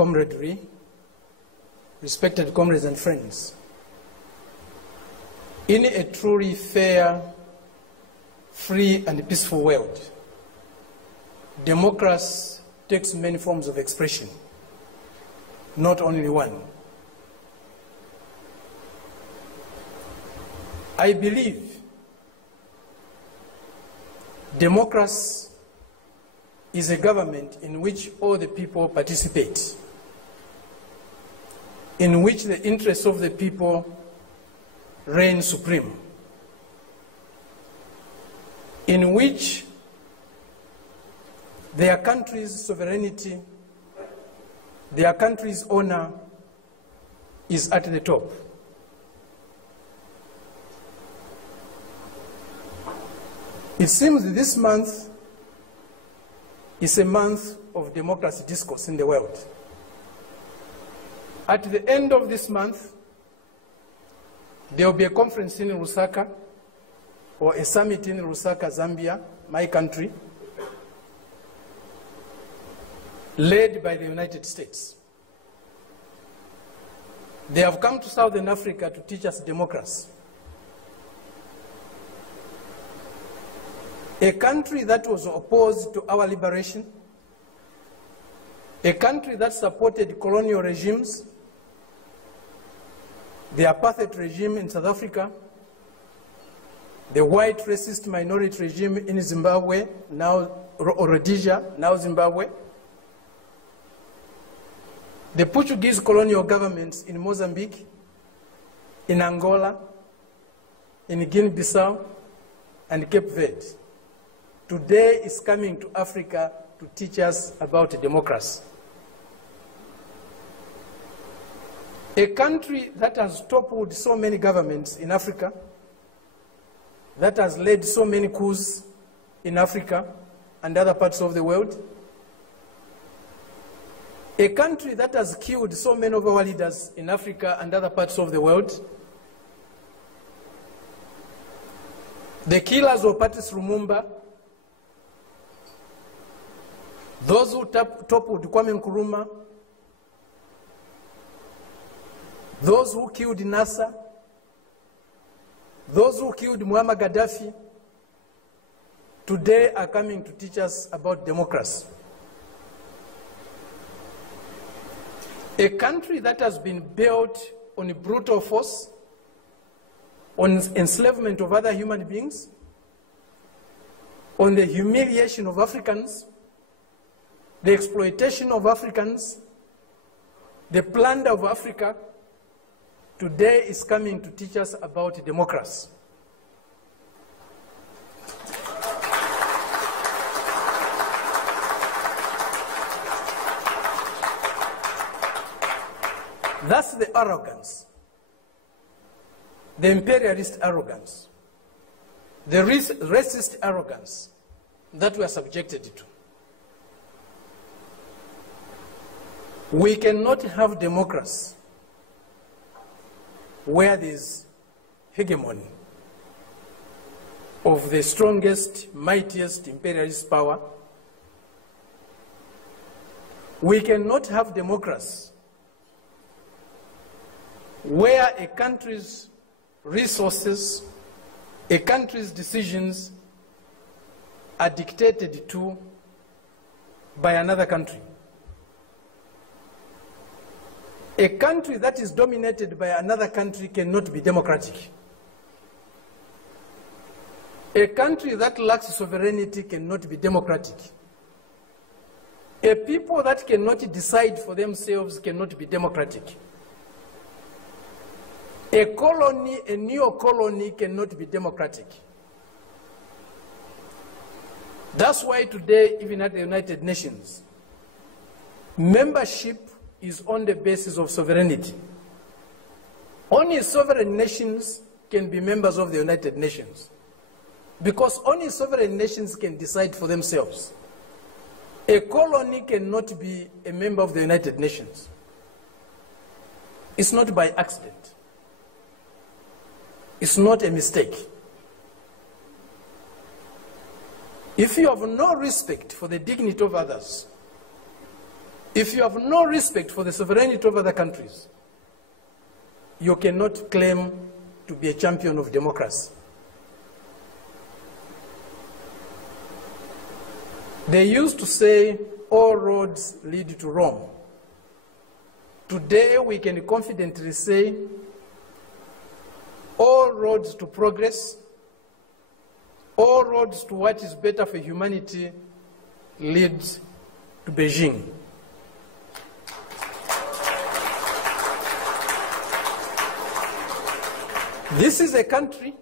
camaraderie, respected comrades and friends. In a truly fair, free and peaceful world, democracy takes many forms of expression, not only one. I believe democracy is a government in which all the people participate, in which the interests of the people reign supreme, in which their country's sovereignty, their country's honor is at the top. It seems this month is a month of democracy discourse in the world. At the end of this month, there will be a conference in Lusaka, or a summit in Lusaka, Zambia, my country, led by the United States. They have come to Southern Africa to teach us democracy. A country that was opposed to our liberation, a country that supported colonial regimes, the apartheid regime in South Africa, the white racist minority regime in Zimbabwe, now Rhodesia, now Zimbabwe, the Portuguese colonial governments in Mozambique, in Angola, in Guinea-Bissau, and Cape Verde, today is coming to Africa to teach us about democracy. A country that has toppled so many governments in Africa, that has led so many coups in Africa and other parts of the world, a country that has killed so many of our leaders in Africa and other parts of the world, the killers of Patrice Lumumba, those who toppled Kwame Nkrumah, those who killed Nasser, those who killed Muammar Gaddafi, today are coming to teach us about democracy. A country that has been built on brutal force, on enslavement of other human beings, on the humiliation of Africans, the exploitation of Africans, the plunder of Africa, today is coming to teach us about democracy. That's the arrogance, the imperialist arrogance, the racist arrogance that we are subjected to. We cannot have democracy where there is hegemony of the strongest, mightiest imperialist power. We cannot have democracy where a country's resources, a country's decisions are dictated to by another country. A country that is dominated by another country cannot be democratic. A country that lacks sovereignty cannot be democratic. A people that cannot decide for themselves cannot be democratic. A colony, a neo-colony cannot be democratic. That's why today, even at the United Nations, membership is on the basis of sovereignty. Only sovereign nations can be members of the United Nations, because only sovereign nations can decide for themselves. A colony cannot be a member of the United Nations. It's not by accident. It's not a mistake. If you have no respect for the dignity of others, If you have no respect for the sovereignty of other countries, you cannot claim to be a champion of democracy. They used to say, all roads lead to Rome. Today, we can confidently say, all roads to progress, all roads to what is better for humanity lead to Beijing. This is a country,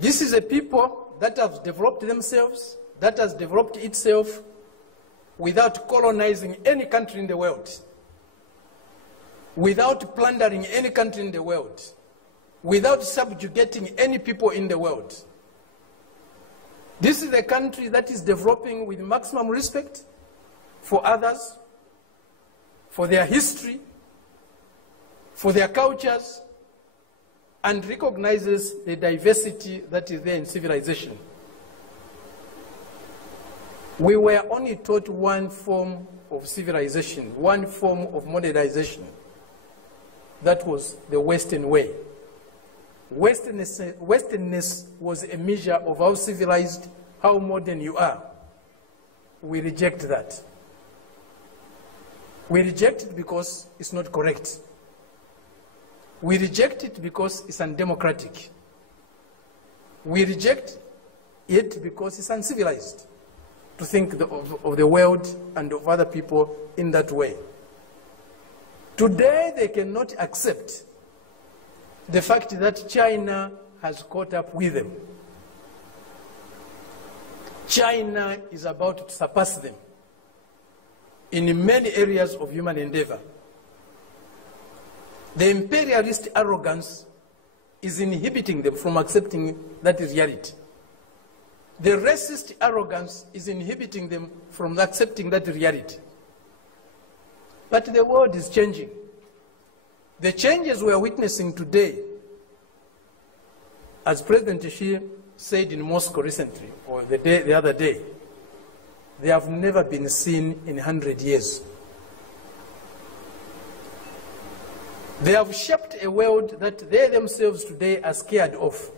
this is a people that have developed themselves, that has developed itself without colonizing any country in the world, without plundering any country in the world, without subjugating any people in the world. This is a country that is developing with maximum respect for others, for their history, for their cultures, and recognizes the diversity that is there in civilization. We were only taught one form of civilization, one form of modernization. That was the Western way. Westernness was a measure of how civilized, how modern you are. We reject that. We reject it because it's not correct. We reject it because it's undemocratic. We reject it because it's uncivilized to think of the world and of other people in that way. Today, they cannot accept the fact that China has caught up with them. China is about to surpass them in many areas of human endeavor. The imperialist arrogance is inhibiting them from accepting that reality. The racist arrogance is inhibiting them from accepting that reality. But the world is changing. The changes we are witnessing today, as President Xi said in Moscow recently, or the other day, they have never been seen in 100 years. They have shaped a world that they themselves today are scared of.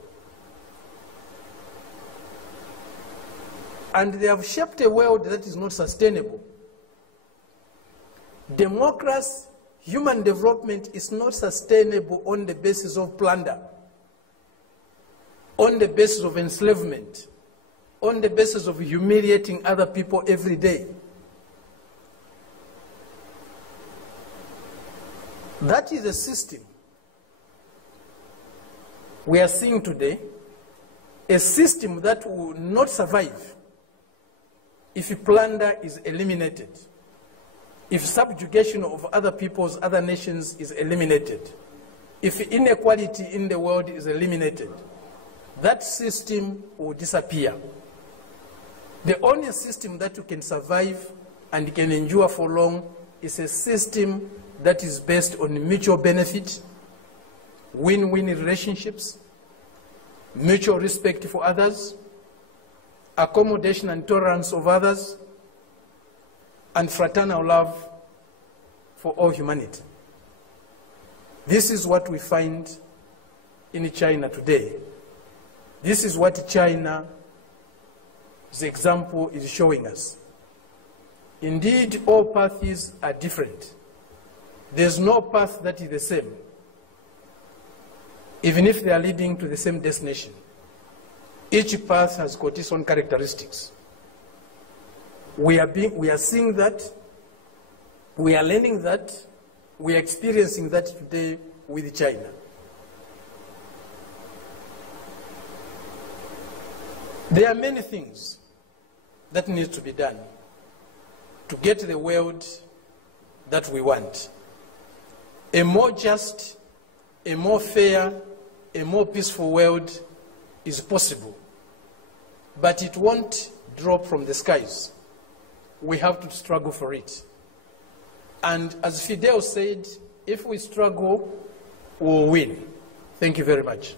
And they have shaped a world that is not sustainable. Democracy, human development is not sustainable on the basis of plunder, on the basis of enslavement, on the basis of humiliating other people every day. That is a system we are seeing today, a system that will not survive if plunder is eliminated, if subjugation of other peoples, other nations is eliminated, if inequality in the world is eliminated. That system will disappear. The only system that you can survive and can endure for long is a system that is based on mutual benefit, win-win relationships, mutual respect for others, accommodation and tolerance of others, and fraternal love for all humanity. This is what we find in China today. This is what China's example is showing us. Indeed, all paths are different. There's no path that is the same, even if they are leading to the same destination. Each path has got its own characteristics. We are seeing that, we are learning that, we are experiencing that today with China. There are many things that need to be done to get the world that we want. A more just, a more fair, a more peaceful world is possible. But it won't drop from the skies. We have to struggle for it. And as Fidel said, if we struggle, we'll win. Thank you very much.